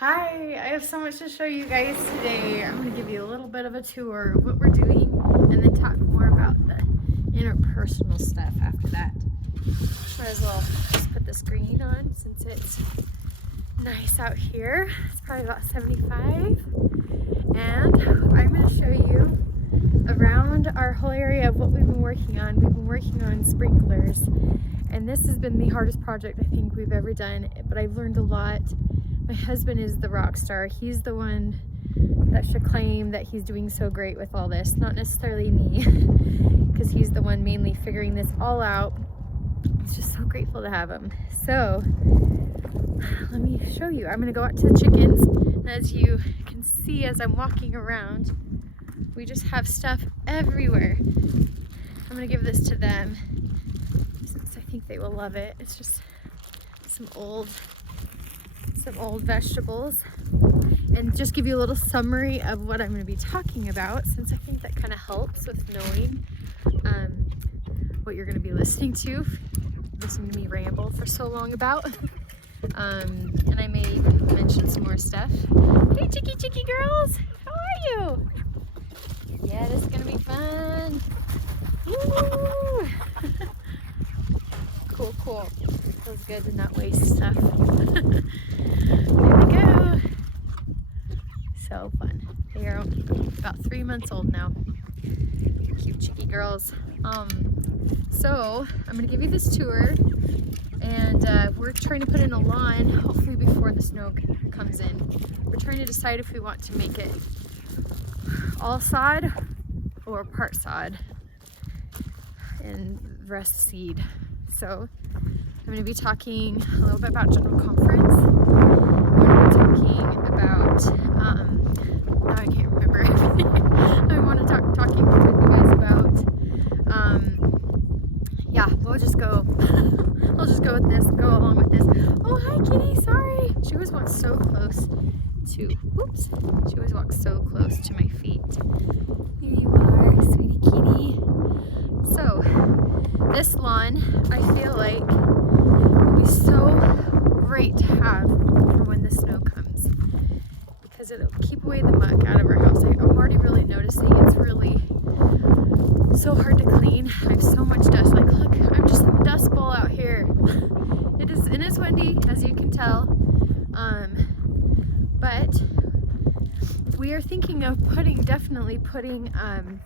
Hi, I have so much to show you guys today. I'm going to give you a little bit of a tour of what we're doing and then talk more about the interpersonal stuff after that. Might as well just put the screen on since it's nice out here. It's probably about 75. And I'm going to show you around our whole area of what we've been working on. We've been working on sprinklers, and this has been the hardest project I think we've ever done, but I've learned a lot. My husband is the rock star. He's the one that should claim that he's doing so great with all this, not necessarily me, because he's the one mainly figuring this all out. It's just so grateful to have him. So let me show you. I'm gonna go out to the chickens, and as you can see as I'm walking around, we just have stuff everywhere. I'm gonna give this to them since I think they will love it. It's just some old vegetables, and just give you a little summary of what I'm going to be talking about, since I think that kind of helps with knowing what you're going to be listening to me ramble for so long about. And I may even mention some more stuff. Hey chicky girls, how are you? Yeah, this is going to be fun. Woo! Cool. Feels good to not waste stuff. There we go. So fun. They are about 3 months old now. Cute chicky girls. So I'm gonna give you this tour, and we're trying to put in a lawn hopefully before the snow comes in. We're trying to decide if we want to make it all sod or part sod and the rest seed. So I'm going to be talking a little bit about General Conference. I'm going to be talking about, now I can't remember everything. I want to talking with you guys about, yeah, we'll just go with this, go along with this. Oh, hi kitty, sorry. She always walks so close so close to my feet. Here you are, sweetie kitty. So, this lawn, I feel like, will be so great to have for when the snow comes, because it'll keep away the muck out of our house. I'm already really noticing it's really so hard to clean. I have so much dust. Like, look, I'm just in the dust bowl out here. And it's windy, as you can tell. But we are thinking of definitely putting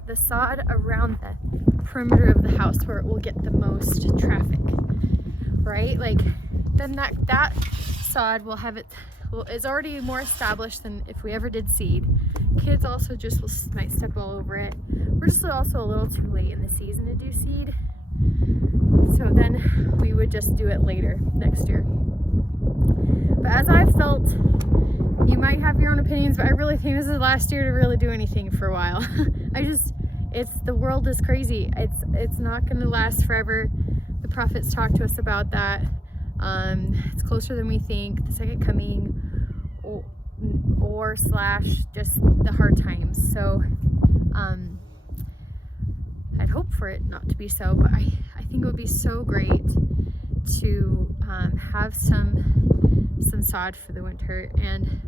the sod around the perimeter of the house where it will get the most traffic, right? Like, then that sod will have is already more established than if we ever did seed. Kids also might step all over it. We're just also a little too late in the season to do seed, so then we would just do it later next year. But as I've felt, you might have your own opinions, but I really think this is the last year to really do anything for a while. The world is crazy. It's not going to last forever. The prophets talk to us about that. It's closer than we think, the second coming, or / just the hard times. So I'd hope for it not to be so, but I think it would be so great to have some sod for the winter, and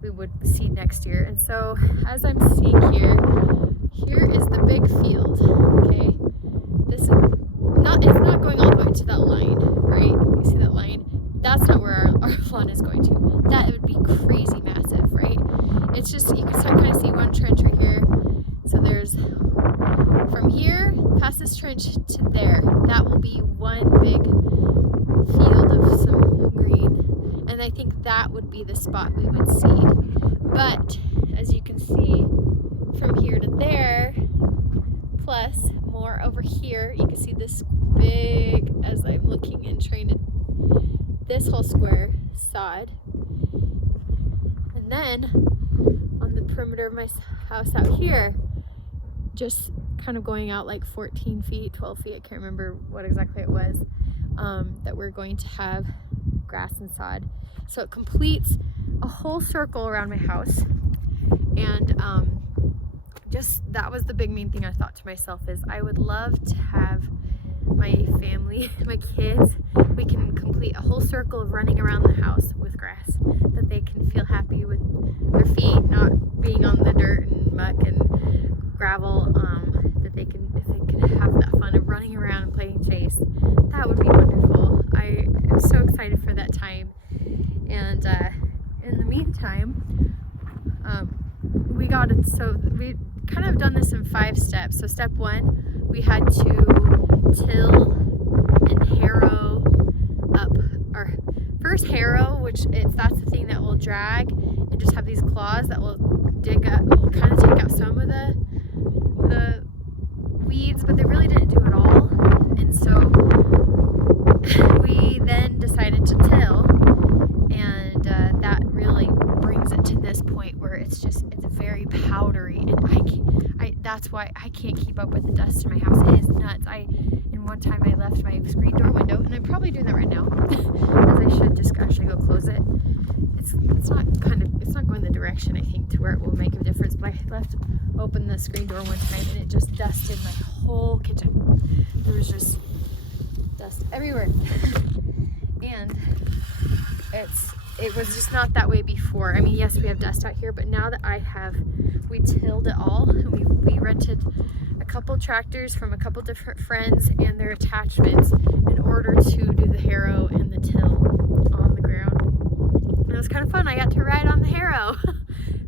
we would seed next year. And so as I'm seeing here is the big field, okay? It's not going all the way to that line, right? You see that line? That's not where our lawn is going to. That would be crazy massive, right? It's just, you can kind of see one trench right here. So there's, from here past this trench to there, that will be one big field of some green. And I think that would be the spot we would seed. But as you can see, from here to there, plus more over here, you can see this big, as I'm looking and trying to, this whole square sod. And then on the perimeter of my house out here, just kind of going out like 14 feet, 12 feet, I can't remember what exactly it was, that we're going to have grass and sod. So it completes a whole circle around my house. And just that was the big main thing I thought to myself, is I would love to have my family, my kids, we can complete a whole circle of running around the house with grass, that they can feel meantime, we got it. So we kind of done this in 5 steps. So step 1, we had to till and harrow up our first harrow, which that's the thing that will drag and just have these claws that will dig up, will kind of take out some of the weeds, but they really didn't do it all. And so we then decided to till, and that really brings it to this point where it's very powdery, and that's why I can't keep up with the dust in my house. It is nuts. And one time I left my screen door window, and I'm probably doing that right now, as I should just actually go close it. It's not going the direction I think to where it will make a difference, but I open the screen door one time and it just dusted my whole kitchen. There was just dust everywhere. And it was just not that way before. I mean, yes, we have dust out here, but now that we tilled it all, and we rented a couple tractors from a couple different friends and their attachments in order to do the harrow and the till on the ground. And it was kind of fun. I got to ride on the harrow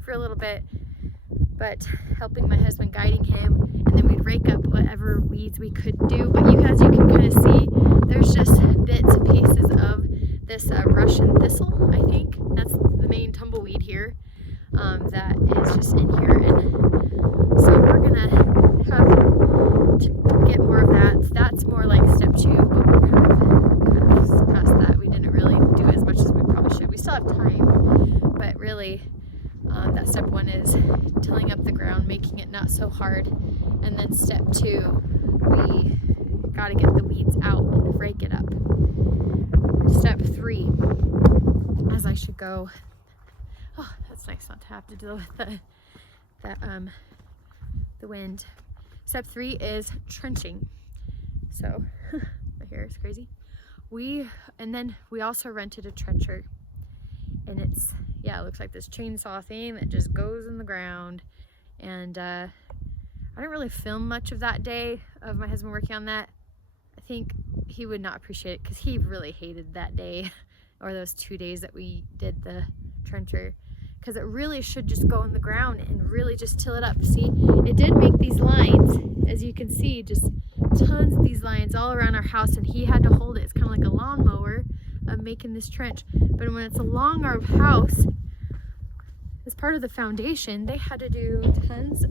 for a little bit, but helping my husband, guiding him, and then we'd rake up whatever weeds we could do. But as you can kind of see, there's just bits and pieces of this Russian thistle, I think. That's the main tumbleweed here, that is just in here. And so we're gonna have to get more of that. That's more like step 2, but we're kind of past that. We didn't really do as much as we probably should. We still have time, but really that step 1 is tilling up the ground, making it not so hard. And then step 2, we gotta get the weeds out and rake it up. Step 3, as I should go. Oh, that's nice not to have to deal with the wind. Step 3 is trenching. So my hair is crazy. And then we also rented a trencher, and it looks like this chainsaw thing that just goes in the ground. And I didn't really film much of that day of my husband working on that. I think he would not appreciate it because he really hated that day or those 2 days that we did the trencher, because it really should just go in the ground and really just till it up. See, it did make these lines, as you can see, just tons of these lines all around our house, and he had to hold it. It's kind of like a lawnmower of making this trench. But when it's along our house, as part of the foundation, they had to do tons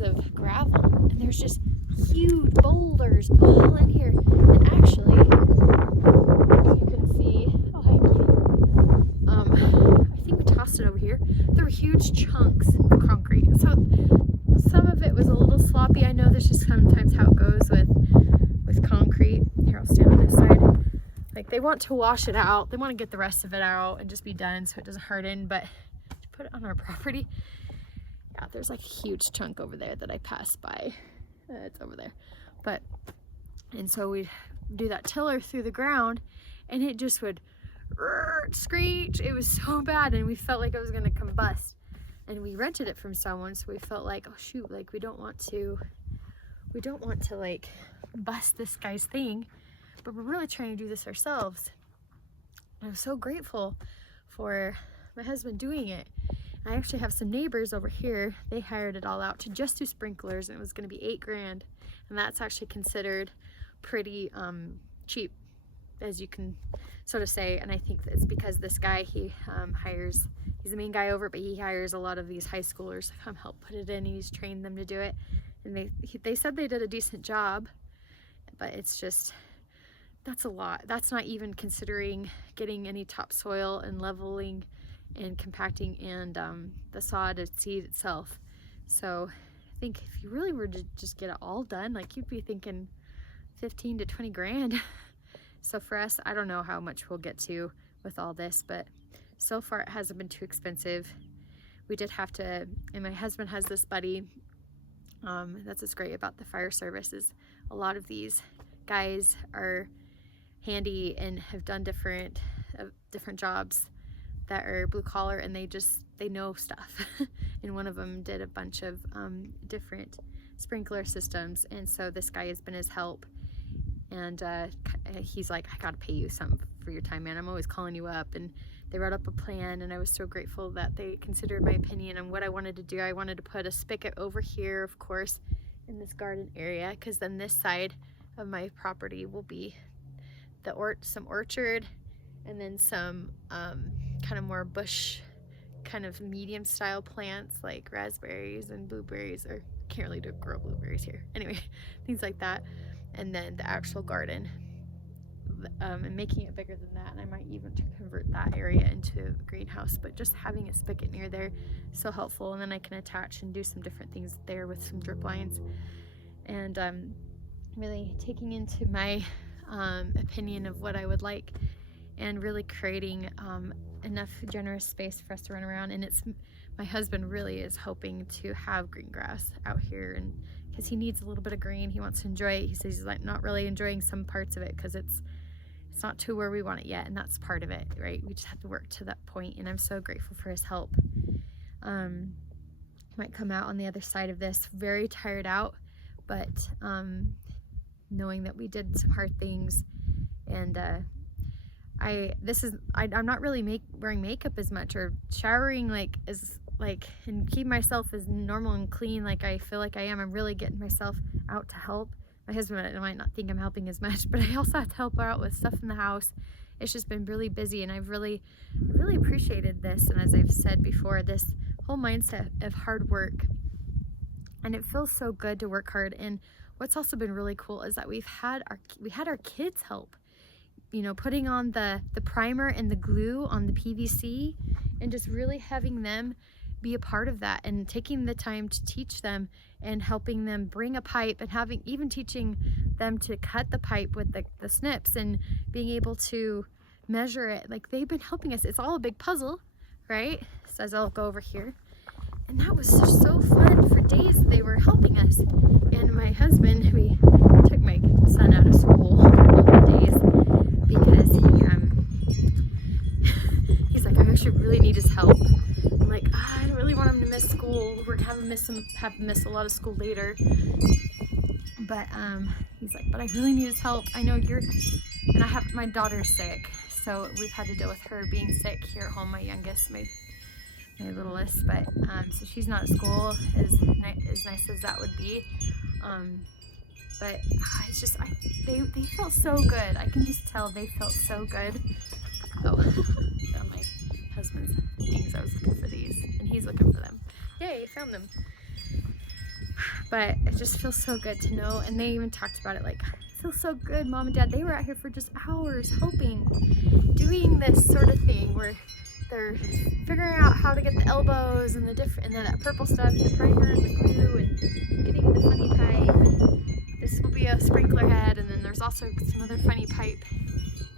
of gravel, and there's just huge boulders all in here. And actually, you can see, oh hi Kitty, I think we tossed it over here. There were huge chunks of concrete, so some of it was a little sloppy. I know that's just sometimes how it goes with concrete. Here, I'll stand on this side. Like, they want to wash it out, they want to get the rest of it out and just be done so it doesn't harden. But to put it on our property, yeah, there's like a huge chunk over there that I passed by. It's over there. And so we'd do that tiller through the ground, and it just would screech. It was so bad, and we felt like it was going to combust. And we rented it from someone, so we felt like, oh shoot, like we don't want to like bust this guy's thing, but we're really trying to do this ourselves. And I was so grateful for my husband doing it. I actually have some neighbors over here. They hired it all out to just do sprinklers, and it was going to be $8,000, and that's actually considered pretty cheap, as you can sort of say. And I think it's because this guy, he's the main guy over, but he hires a lot of these high schoolers to come help put it in. He's trained them to do it, and they said they did a decent job, but it's just, that's a lot. That's not even considering getting any topsoil and leveling and compacting and the sod and seed itself. So I think if you really were to just get it all done, like, you'd be thinking 15 to 20 grand. So for us, I don't know how much we'll get to with all this, but so far it hasn't been too expensive. We did have to, and my husband has this buddy, that's what's great about the fire service, is a lot of these guys are handy and have done different jobs that are blue collar, and they know stuff. And one of them did a bunch of different sprinkler systems, and so this guy has been his help, and he's like, I gotta pay you something for your time, man. I'm always calling you up. And they wrote up a plan, and I was so grateful that they considered my opinion and what I wanted to do. I wanted to put a spigot over here, of course, in this garden area, because then this side of my property will be some orchard, and then some kind of more bush, kind of medium style plants like raspberries and blueberries, or can't really grow blueberries here. Anyway, things like that. And then the actual garden, and making it bigger than that. And I might even convert that area into a greenhouse, but just having a spigot near there is so helpful. And then I can attach and do some different things there with some drip lines. And really taking into my opinion of what I would like, and really creating enough generous space for us to run around. And my husband really is hoping to have green grass out here, and because he needs a little bit of green, he wants to enjoy it. He says he's like not really enjoying some parts of it because it's not to where we want it yet, and that's part of it, right? We just have to work to that point, and I'm so grateful for his help. Might come out on the other side of this very tired out, but knowing that we did some hard things. And I'm not really wearing makeup as much, or showering and keep myself as normal and clean like I feel like I am. I'm really getting myself out to help. My husband might not think I'm helping as much, but I also have to help her out with stuff in the house. It's just been really busy, and I've really appreciated this. And as I've said before, this whole mindset of hard work, and it feels so good to work hard. And what's also been really cool is that we had our kids help, you know, putting on the primer and the glue on the PVC, and just really having them be a part of that, and taking the time to teach them and helping them bring a pipe, and even teaching them to cut the pipe with the snips, and being able to measure it. Like, they've been helping us. It's all a big puzzle, right? So as I'll go over here, and that was just so fun. For days they were helping us. And my husband, we took my son out of school for a couple of days because he's like, I actually really need his help. I'm like, I don't really want him to miss school. We're gonna have him miss a lot of school later. But he's like, but I really need his help. I know and I have, my daughter's sick, so we've had to deal with her being sick here at home, my youngest, my littlest. But so she's not at school, as nice as that would be. But it's just, they felt so good. I can just tell they felt so good. Oh, found my husband's things. I was looking for these, and he's looking for them. Yay, found them. But it just feels so good to know. And they even talked about it, like, it feels so good, Mom and Dad. They were out here for just hours helping, doing this sort of thing where they're figuring out how to get the elbows and and then that purple stuff, the primer and the glue, and getting the funny pipe. And this will be a sprinkler head, and then there's also some other funny pipe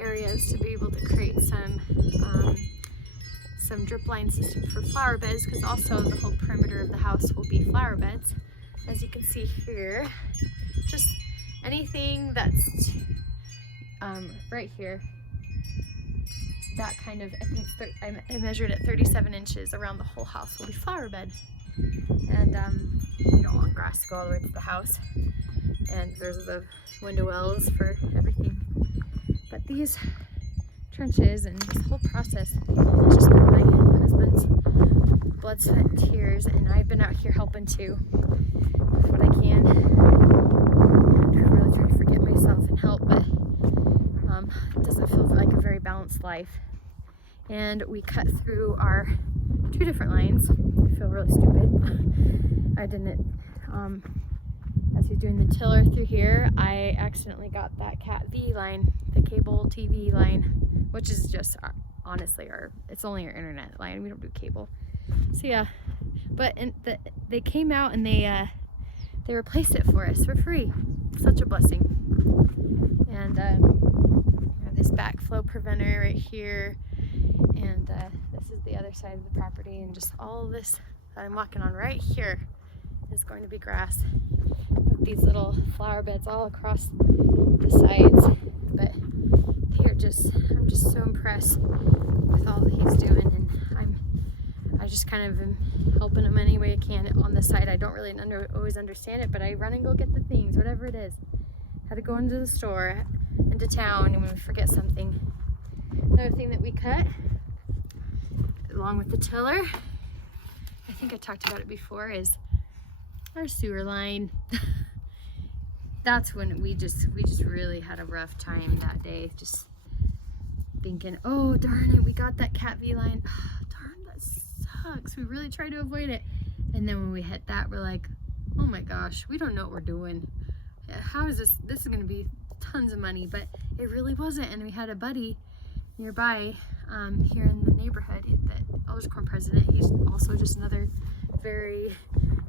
areas to be able to create some drip line system for flower beds, because also the whole perimeter of the house will be flower beds, as you can see here. Just anything that's right here, that kind of, I think I measured it 37 inches around the whole house will be flower bed. And you don't want grass to go all the way to the house. And there's the window wells for everything. But these trenches and this whole process has just been my husband's blood, sweat, and tears. And I've been out here helping too with what I can. And I really try to forget myself and help, but it doesn't feel like a very balanced life. And we cut through our 2 different lines. I feel really stupid. I didn't, as he's doing the tiller through here, I accidentally got that Cat V line, the cable TV line, which is just honestly it's only our internet line. We don't do cable. So yeah, but they came out and they replaced it for us for free. Such a blessing. And we have this backflow preventer right here. And this is the other side of the property, and just all of this that I'm walking on right here is going to be grass with these little flower beds all across the sides. But I'm just so impressed with all that he's doing, and I just kind of am helping him any way I can on the side. I don't really always understand it, but I run and go get the things, whatever it is. Had to go into the store, into town, and when we forget something, Another thing that we cut, along with the tiller, I think I talked about it before, is our sewer line. That's when we just really had a rough time that day, just thinking, oh darn it, we got that Cat V line. Oh, darn, that sucks. We really tried to avoid it. And then when we hit that, we're like, oh my gosh, we don't know what we're doing. How is this is going to be tons of money, but it really wasn't. And we had a buddy nearby here in the neighborhood, that Elders Quorum president. He's also just another very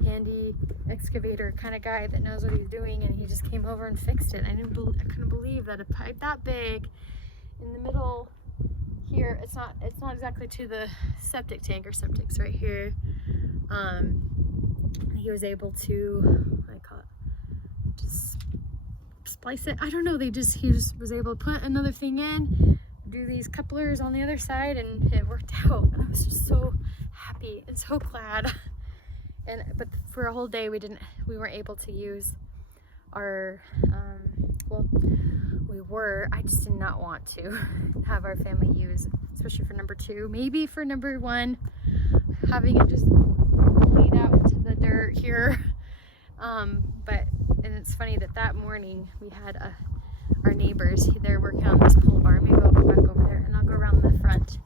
handy excavator kind of guy that knows what he's doing, and he just came over and fixed it. I couldn't believe that a pipe that big in the middle here, it's not exactly to the septic tank, or septic's right here. He was able to, what do I call it, just splice it. I don't know, he just was able to put another thing in, do these couplers on the other side, and it worked out. And I was just so happy and so glad. But for a whole day we weren't able to use our well, we were, I just did not want to have our family use, especially for number 2, maybe for number 1, having it just laid out into the dirt here. And it's funny that morning we had our neighbors, they're working on this pole barn. Maybe I'll go back over there and I'll go around the front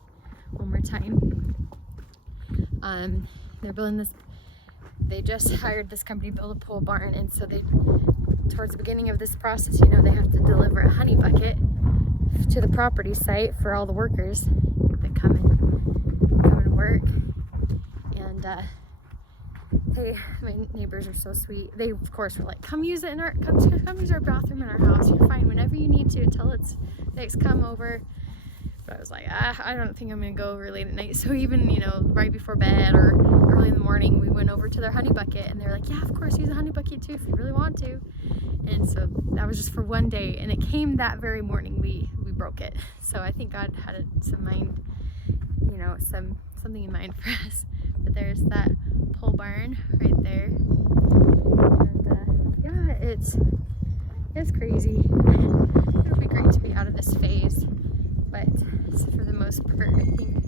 one more time. They're building this, they just hired this company to build a pole barn, and so towards the beginning of this process, you know, they have to deliver a honey bucket to the property site for all the workers that come and work. And hey, my neighbors are so sweet. They of course were like, come use it come use our bathroom in our house. You're fine whenever you need to until it's fixed, come over. But I was like, I don't think I'm gonna go over late at night. So even, you know, right before bed or early in the morning, we went over to their honey bucket, and they were like, yeah, of course, use a honey bucket too if you really want to. And so that was just for one day, and it came that very morning we broke it. So I think God had some mind, you know, something in mind for us. But there's that pole barn right there, and yeah, it's crazy. It would be great to be out of this phase, but for the most part, I think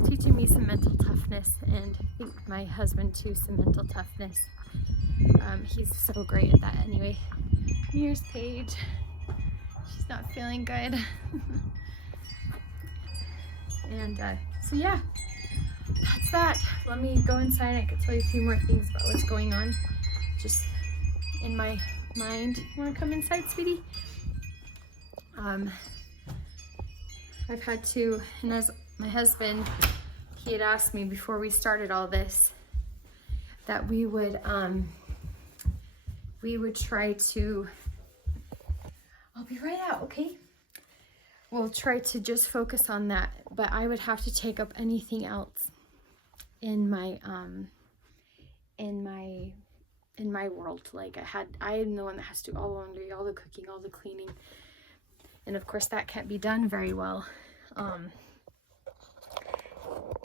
it's teaching me some mental toughness, and I think my husband too, some mental toughness. He's so great at that. Anyway, here's Paige. She's not feeling good. And so yeah, that's that. Let me go inside. I could tell you a few more things about what's going on just in my mind. You want to come inside, sweetie? I've had to, and as my husband, he had asked me before we started all this that we would try to, I'll be right out, okay? We'll try to just focus on that, but I would have to take up anything else in my world. Like I am the one that has to do all the laundry, all the cooking, all the cleaning, and of course that can't be done very well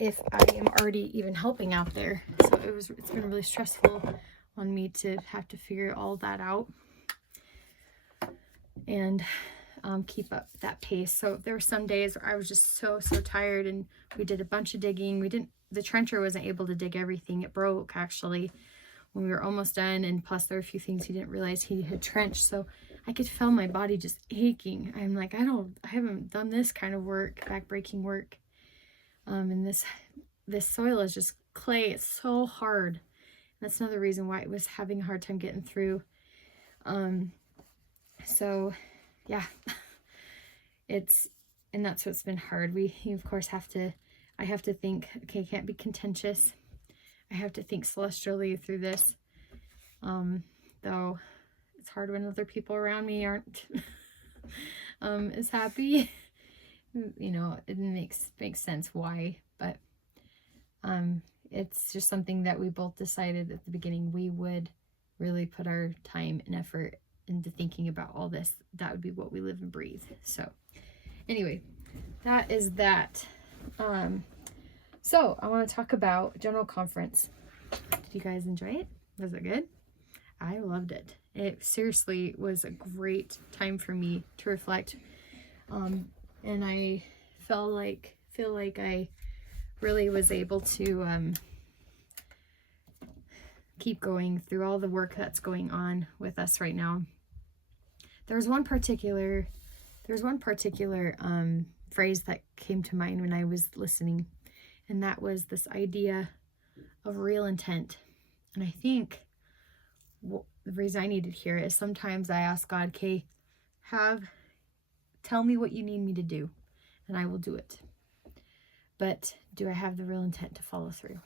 if I am already even helping out there. So it's been really stressful on me to have to figure all that out and keep up that pace. So there were some days where I was just so tired, and we did a bunch of digging. The trencher wasn't able to dig everything. It broke actually when we were almost done, and plus there were a few things he didn't realize he had trenched, so I could feel my body just aching. I'm like, I haven't done this kind of work, back-breaking work. And this soil is just clay. It's so hard. That's another reason why it was having a hard time getting through. So yeah, and that's what's been hard. You of course I have to think, okay, can't be contentious. I have to think celestially through this. Though it's hard when other people around me aren't as happy. You know, it makes sense why, but it's just something that we both decided at the beginning we would really put our time and effort into thinking about all this. That would be what we live and breathe. So anyway, that is that. So I want to talk about General Conference. Did you guys enjoy it? Was it good? I loved it. It seriously was a great time for me to reflect. And I feel like I really was able to keep going through all the work that's going on with us right now. There's one particular phrase that came to mind when I was listening, and that was this idea of real intent. And I think the reason I needed to hear it is sometimes I ask God, okay, tell me what you need me to do, and I will do it. But do I have the real intent to follow through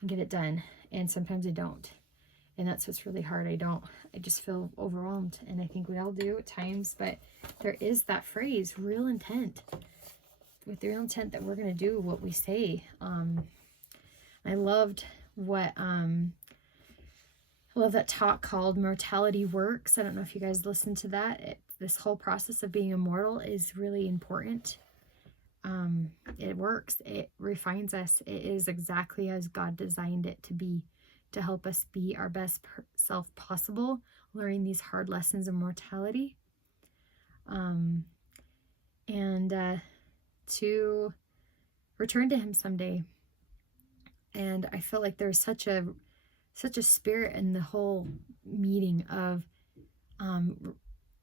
and get it done? And sometimes I don't. And that's what's really hard. I just feel overwhelmed. And I think we all do at times, but there is that phrase, real intent. With the real intent that we're going to do what we say. I loved that talk called Mortality Works. I don't know if you guys listened to that. This whole process of being immortal is really important. It works. It refines us. It is exactly as God designed it to be, to help us be our best self possible, learning these hard lessons of mortality, and to return to Him someday. And I feel like there's such a spirit in the whole meeting of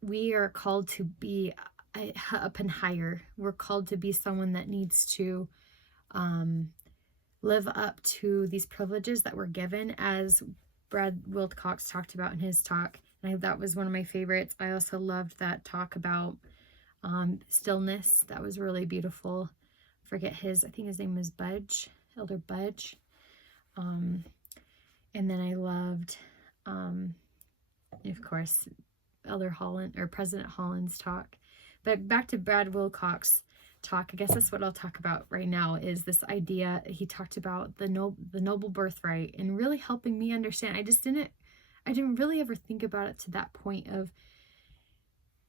we are called to be up and higher. We're called to be someone that needs to live up to these privileges that we're given, as Brad Wilcox talked about in his talk. And that was one of my favorites. I also loved that talk about stillness. That was really beautiful. I think his name was Elder Budge. And then I loved, of course, Elder Holland or President Holland's talk. But back to Brad Wilcox talk, I guess that's what I'll talk about right now, is this idea. He talked about the noble birthright and really helping me understand. I didn't really ever think about it to that point of,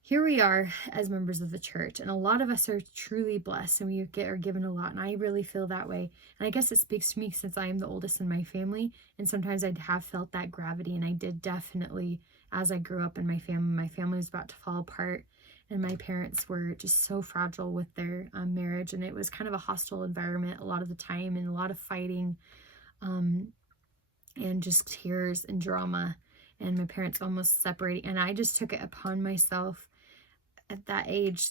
here we are as members of the church, and a lot of us are truly blessed, and we are given a lot, and I really feel that way. And I guess it speaks to me since I am the oldest in my family, and sometimes I have felt that gravity, and I did definitely, as I grew up in my family was about to fall apart, and my parents were just so fragile with their marriage, and it was kind of a hostile environment a lot of the time, and a lot of fighting, and just tears and drama, and my parents almost separating, and I just took it upon myself at that age,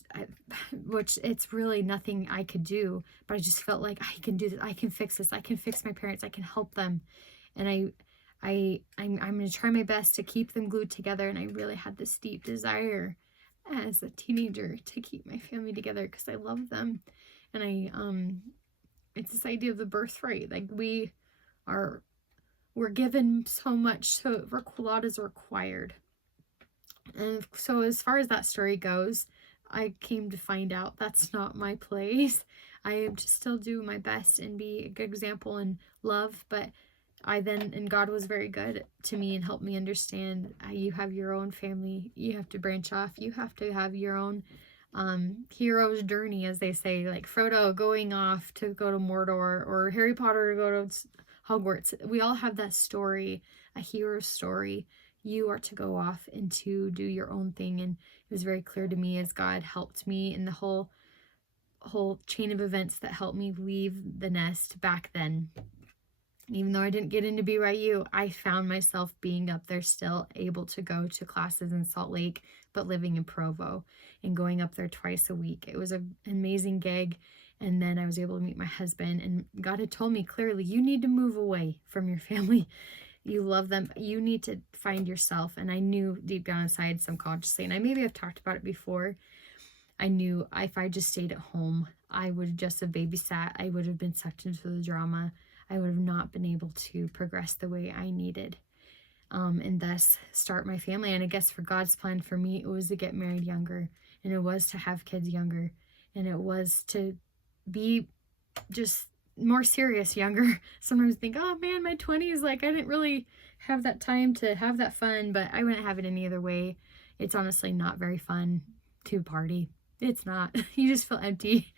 which it's really nothing I could do, but I just felt like I can do this, I can fix this, I can fix my parents, I can help them, and I'm going to try my best to keep them glued together. And I really had this deep desire as a teenager to keep my family together because I love them, and it's this idea of the birthright, like we're given so much, so a lot is required. And so as far as that story goes, I came to find out that's not my place. I am to still do my best and be a good example and love, but and God was very good to me and helped me understand you have your own family, you have to branch off, you have to have your own hero's journey, as they say, like Frodo going off to go to Mordor, or Harry Potter to go to Hogwarts. We all have that story, a hero's story. You are to go off and to do your own thing. And it was very clear to me as God helped me in the whole chain of events that helped me leave the nest back then. Even though I didn't get into BYU, I found myself being up there still, able to go to classes in Salt Lake, but living in Provo and going up there twice a week. It was an amazing gig. And then I was able to meet my husband, and God had told me clearly, you need to move away from your family. You love them. You need to find yourself. And I knew deep down inside subconsciously, and maybe I've talked about it before, I knew if I just stayed at home, I would just have babysat. I would have been sucked into the drama. I would have not been able to progress the way I needed, and thus start my family. And I guess for God's plan for me, it was to get married younger, and it was to have kids younger, and it was to be just more serious younger. Sometimes I think, oh man, my 20s, like I didn't really have that time to have that fun, but I wouldn't have it any other way. It's honestly not very fun to party. It's not. You just feel empty.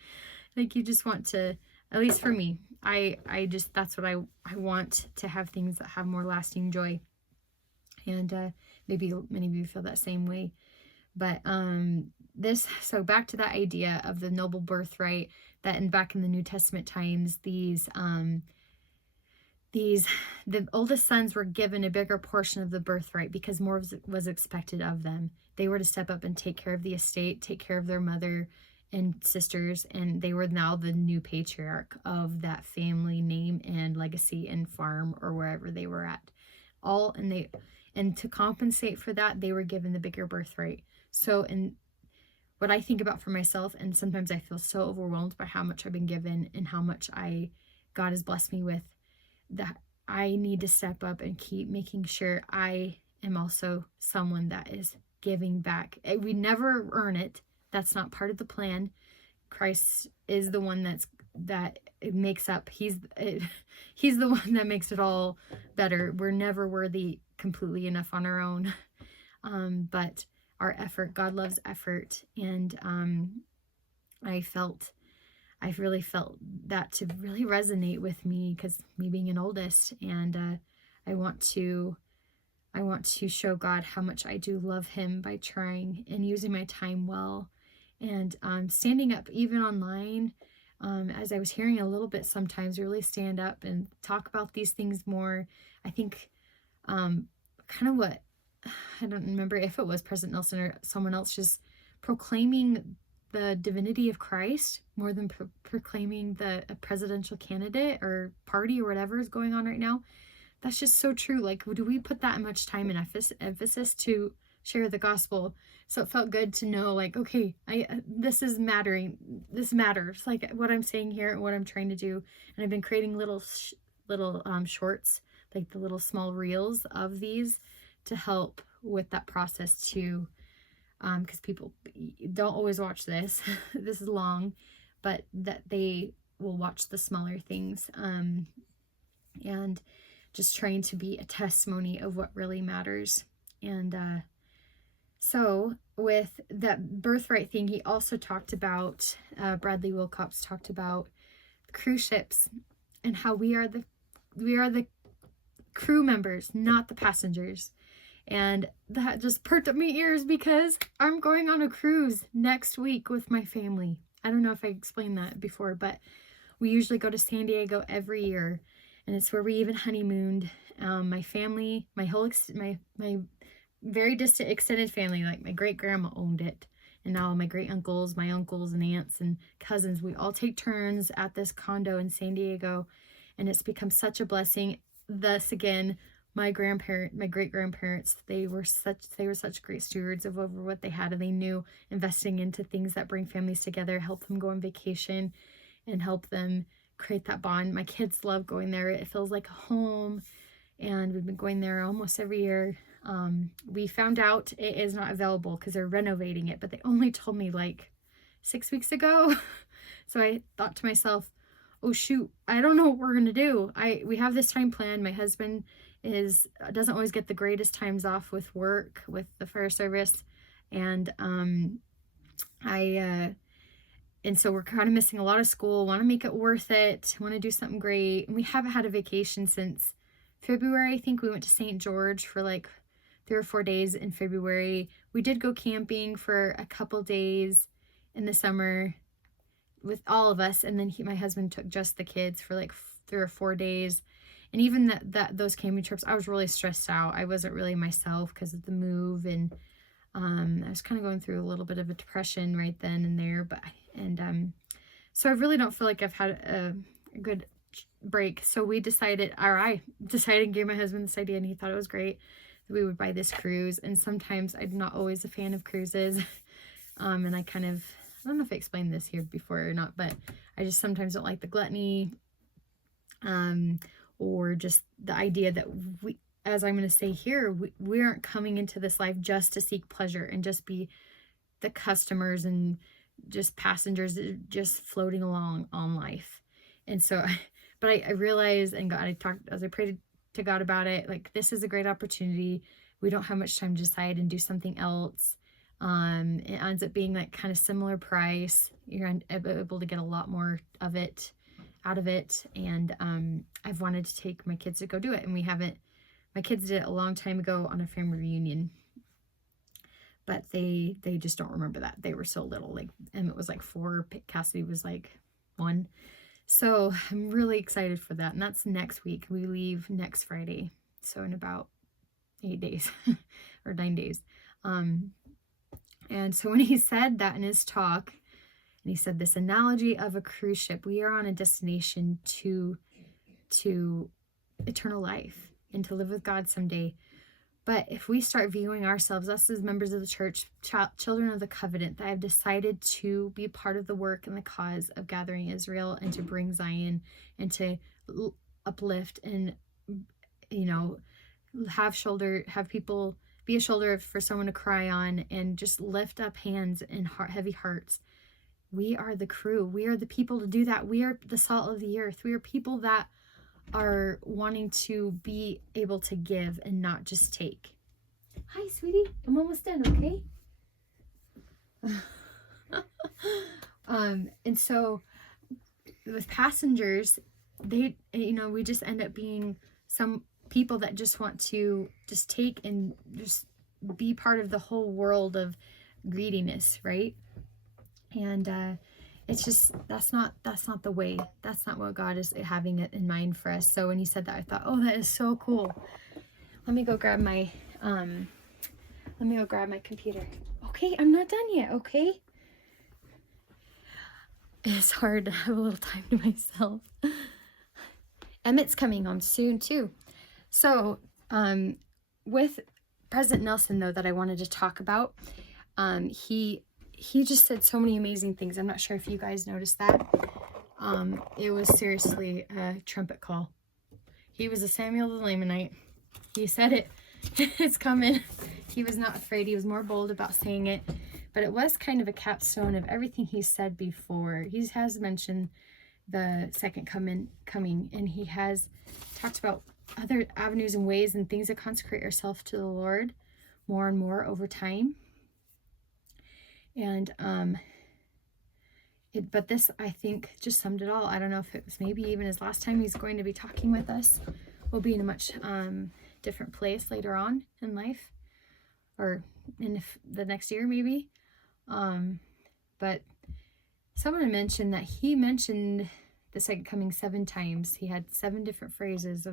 Like you just want to, at least for me, I just, that's what I want, to have things that have more lasting joy. And maybe many of you feel that same way. But so back to that idea of the noble birthright, that back in the New Testament times, the oldest sons were given a bigger portion of the birthright because more was expected of them. They were to step up and take care of the estate, take care of their mother and sisters, and they were now the new patriarch of that family name and legacy and farm or wherever they were at. And to compensate for that, they were given the bigger birthright. So, and what I think about for myself, and sometimes I feel so overwhelmed by how much I've been given and how much God has blessed me with, that I need to step up and keep making sure I am also someone that is giving back. We never earn it. That's not part of the plan. Christ is the one that it makes up. He's the one that makes it all better. We're never worthy completely enough on our own. But our effort, God loves effort. And I really felt that to really resonate with me, because me being an oldest, and I want to show God how much I do love him by trying and using my time well, and standing up even online, as I was hearing a little bit, sometimes really stand up and talk about these things more. I think kind of what, I don't remember if it was President Nelson or someone else, just proclaiming the divinity of Christ more than proclaiming the presidential candidate or party or whatever is going on right now. That's just so true. Like, do we put that much time and emphasis to share the gospel? So it felt good to know, like, okay, this is mattering. This matters. Like what I'm saying here, what I'm trying to do. And I've been creating little shorts, like the little small reels of these, to help with that process too. Because people don't always watch this. This is long, but that they will watch the smaller things, and just trying to be a testimony of what really matters. And so with that birthright thing, he also talked about, Bradley Wilcox talked about cruise ships and how we are the crew members, not the passengers. And that just perked up my ears, because I'm going on a cruise next week with my family. I don't know if I explained that before, but we usually go to San Diego every year, and it's where we even honeymooned. My family, my very distant extended family, like my great grandma owned it, and now my great uncles, my uncles and aunts and cousins, we all take turns at this condo in San Diego, and it's become such a blessing. Thus again, my great grandparents, they were such great stewards of over what they had, and they knew investing into things that bring families together, help them go on vacation and help them create that bond. My kids love going there. It feels like a home, and we've been going there almost every year. We found out it is not available because they're renovating it, but they only told me like 6 weeks ago. So I thought to myself, oh shoot, I don't know what we're gonna do. We have this time planned. My husband doesn't always get the greatest times off with work, with the fire service, and and so we're kind of missing a lot of school. Want to make it worth it, want to do something great. And we haven't had a vacation since February. I think we went to St. George for like 3 or 4 days in February. We did go camping for a couple days in the summer with all of us, and then my husband took just the kids for like 3 or 4 days. And even those camping trips, I was really stressed out. I wasn't really myself because of the move, and I was kind of going through a little bit of a depression right then and there. So I really don't feel like I've had a good break. So I decided and gave my husband this idea, and he thought it was great, that we would buy this cruise. And sometimes I'm not always a fan of cruises, and I don't know if I explained this here before or not, but I just sometimes don't like the gluttony, or just the idea that we, as I'm going to say here, we aren't coming into this life just to seek pleasure and just be the customers and just passengers just floating along on life. And so, but I realized, and I prayed to God about it, like, this is a great opportunity. We don't have much time to decide and do something else. It ends up being like kind of similar price. You're able to get a lot more of it out of it. And I've wanted to take my kids to go do it, and we haven't. My kids did it a long time ago on a family reunion, but they just don't remember that. They were so little. Like Emmett was like 4, Cassidy was like 1. So I'm really excited for that. And that's next week. We leave next Friday. So in about 8 days or 9 days. And so when he said that in his talk, and he said this analogy of a cruise ship, we are on a destination to eternal life and to live with God someday. But if we start viewing ourselves, us as members of the church, children of the covenant, that have decided to be part of the work and the cause of gathering Israel and to bring Zion and to uplift and, you know, have people be a shoulder for someone to cry on and just lift up hands and heavy hearts. We are the crew. We are the people to do that. We are the salt of the earth. We are people that are wanting to be able to give and not just take. Hi, sweetie. I'm almost done, okay? And so with passengers, they, you know, we just end up being some people that just want to just take and just be part of the whole world of greediness, right? And it's just, that's not the way. That's not what God is having it in mind for us. So when he said that, I thought, oh, that is so cool. Let me go grab my computer. Okay, I'm not done yet, okay? It's hard to have a little time to myself. Emmett's coming home soon too. So with President Nelson, though, that I wanted to talk about, he just said so many amazing things. I'm not sure if you guys noticed that. It was seriously a trumpet call. He was a Samuel the Lamanite. He said it. It's coming. He was not afraid. He was more bold about saying it. But it was kind of a capstone of everything he said before. He has mentioned the second coming, and he has talked about other avenues and ways and things to consecrate ourselves to the Lord more and more over time. And but this, I think, just summed it all. I don't know if it was maybe even his last time he's going to be talking with us. We'll be in a much different place later on in life, or in the next year maybe. But someone mentioned that he mentioned the second coming 7 times. He had 7 different phrases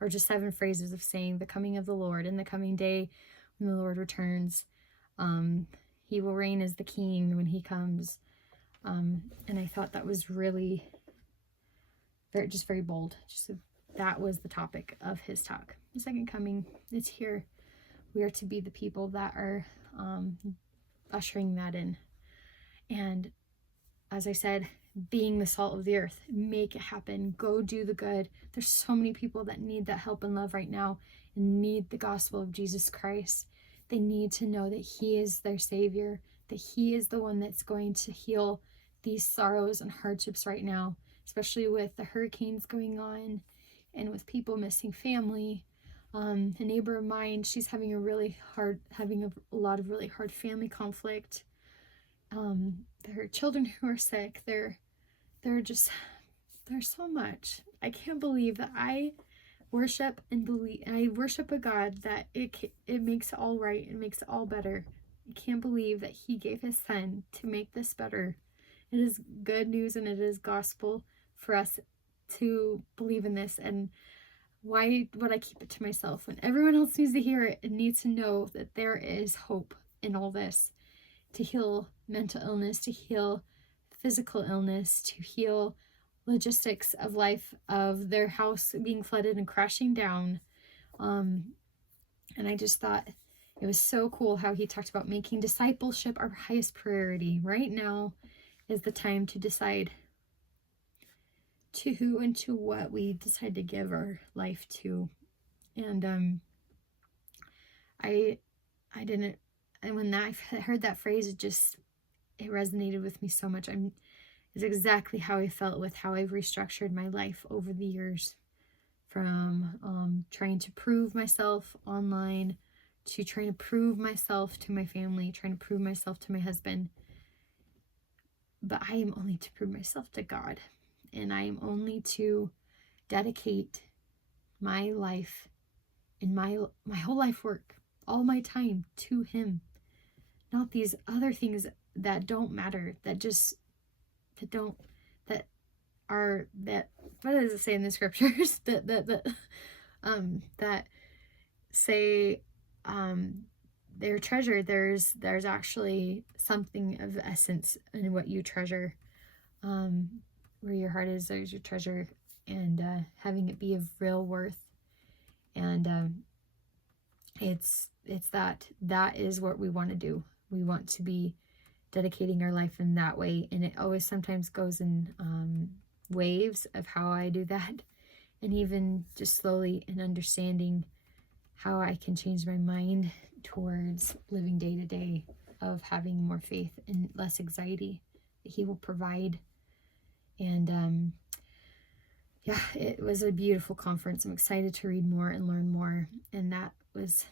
or just 7 phrases of saying the coming of the Lord and the coming day when the Lord returns. He will reign as the king when he comes. And I thought that was really very bold. That was the topic of his talk. The second coming is here. We are to be the people that are ushering that in. And as I said, being the salt of the earth, make it happen. Go do the good. There's so many people that need that help and love right now and need the gospel of Jesus Christ. They need to know that he is their savior, that he is the one that's going to heal these sorrows and hardships right now, especially with the hurricanes going on and with people missing family. A neighbor of mine, she's having a lot of really hard family conflict. There are children who are sick. There's so much. I can't believe that I worship a God that it makes it all right and makes it all better. I can't believe that he gave his son to make this better. It is good news and it is gospel for us to believe in this. And why would I keep it to myself when everyone else needs to hear it and needs to know that there is hope in all this, to heal mental illness, to heal physical illness, to heal logistics of life, of their house being flooded and crashing down. And I just thought it was so cool how he talked about making discipleship our highest priority. Right now is the time to decide to who and to what we decide to give our life to. And I didn't, and when I heard that phrase, it resonated with me so much. It's exactly how I felt with how I've restructured my life over the years, from trying to prove myself online to trying to prove myself to my family, trying to prove myself to my husband. But I am only to prove myself to God, and I am only to dedicate my life and my whole life work, all my time to him. not these other things that don't matter, that just, that don't, that are, that, what does it say in the scriptures? That say, their treasure, there's actually something of essence in what you treasure. Where your heart is, there's your treasure, and having it be of real worth. And it's that is what we want to do. We want to be dedicating our life in that way, and it always sometimes goes in waves of how I do that, and even just slowly in understanding how I can change my mind towards living day to day, of having more faith and less anxiety that He will provide. And yeah, it was a beautiful conference. I'm excited to read more and learn more. And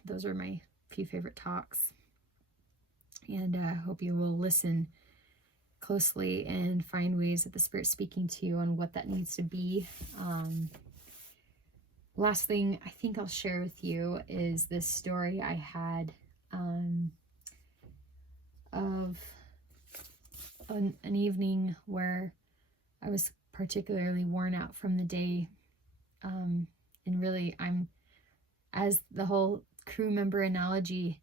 those are my few favorite talks. And I hope you will listen closely and find ways that the Spirit's speaking to you on what that needs to be. Last thing I think I'll share with you is this story I had of an evening where I was particularly worn out from the day. And really, as the whole crew member analogy,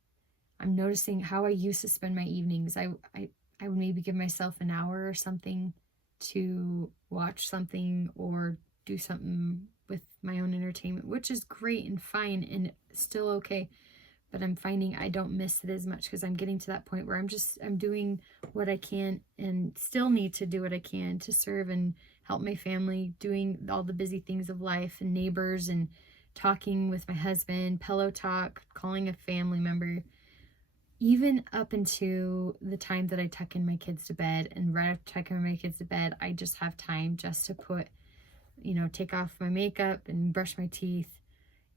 I'm noticing how I used to spend my evenings. I would maybe give myself an hour or something to watch something or do something with my own entertainment, which is great and fine and still okay. But I'm finding I don't miss it as much because I'm getting to that point where I'm doing what I can and still need to do what I can to serve and help my family, doing all the busy things of life and neighbors and talking with my husband, pillow talk, calling a family member, even up into the time that I tuck in my kids to bed. And right after tucking my kids to bed, I just have time just to put, take off my makeup and brush my teeth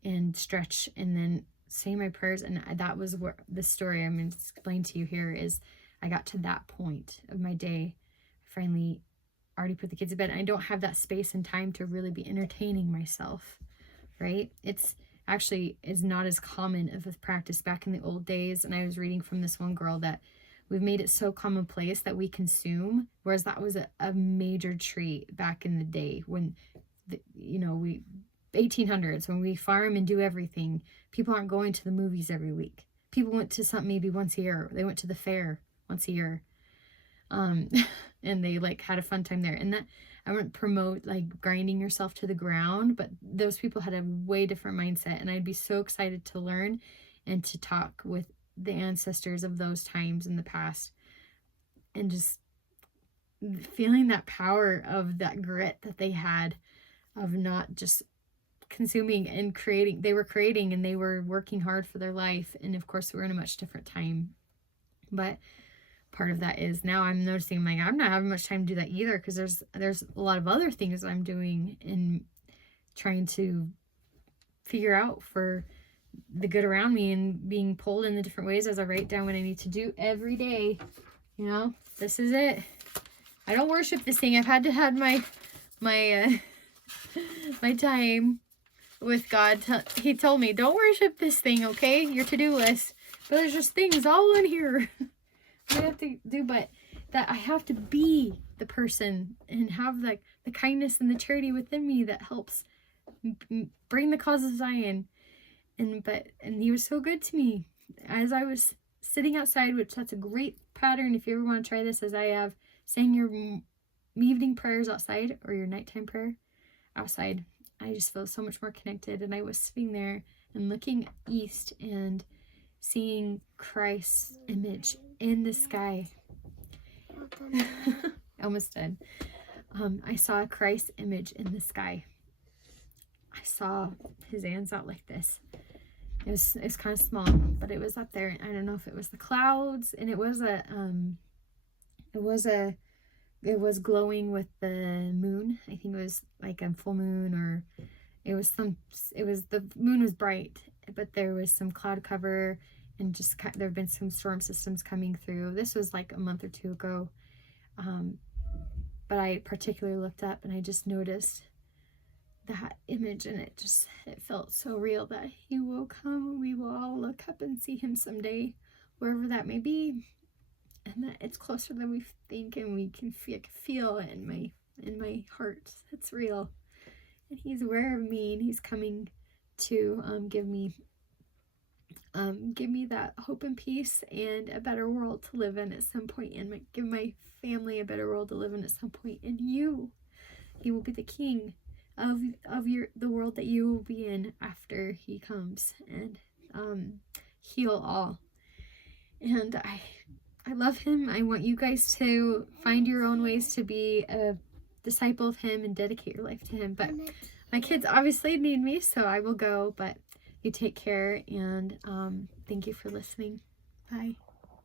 and stretch and then say my prayers. And that was where the story I'm going to explain to you here is I got to that point of my day. I finally already put the kids to bed. And I don't have that space and time to really be entertaining myself, right? It's actually is not as common of a practice back in the old days. And I was reading from this one girl that we've made it so commonplace that we consume, whereas that was a major treat back in the day when, we 1800s, when we farm and do everything. People aren't going to the movies every week. People went to something maybe once a year. They went to the fair once a year. And they had a fun time there. And that, I wouldn't promote grinding yourself to the ground, but those people had a way different mindset. And I'd be so excited to learn and to talk with the ancestors of those times in the past, and just feeling that power of that grit that they had of not just consuming and creating. They were creating and they were working hard for their life. And of course we're in a much different time, but part of that is now I'm noticing I'm not having much time to do that either, because there's a lot of other things I'm doing and trying to figure out for the good around me and being pulled in the different ways as I write down what I need to do every day. This is it. I don't worship this thing. I've had to have my my time with God. He told me, don't worship this thing, okay? Your to-do list. But there's just things all in here I have to do, but that I have to be the person and have the kindness and the charity within me that helps bring the cause of Zion. And He was so good to me as I was sitting outside, which that's a great pattern if you ever want to try this, as I have, saying your evening prayers outside or your nighttime prayer outside. I just feel so much more connected. And I was sitting there and looking east and seeing Christ's image in the sky. Almost done. I saw Christ's image in the sky. I saw His hands out like this. It's kind of small, but it was up there. I don't know if it was the clouds, and it was glowing with the moon. I think it was like a full moon, or the moon was bright, but there was some cloud cover, and just there have been some storm systems coming through. This was like a month or two ago. But I particularly looked up and I just noticed that image, and it felt so real that He will come. We will all look up and see Him someday wherever that may be, and that it's closer than we think, and we can feel it in my heart. It's real, and He's aware of me, and He's coming to give me that hope and peace and a better world to live in at some point, and give my family a better world to live in at some point. And He will be the King of the world that you will be in after He comes, and heal all. And I love Him. I want you guys to find your own ways to be a disciple of Him and dedicate your life to Him. But my kids obviously need me, so I will go. But you take care, and thank you for listening. Bye.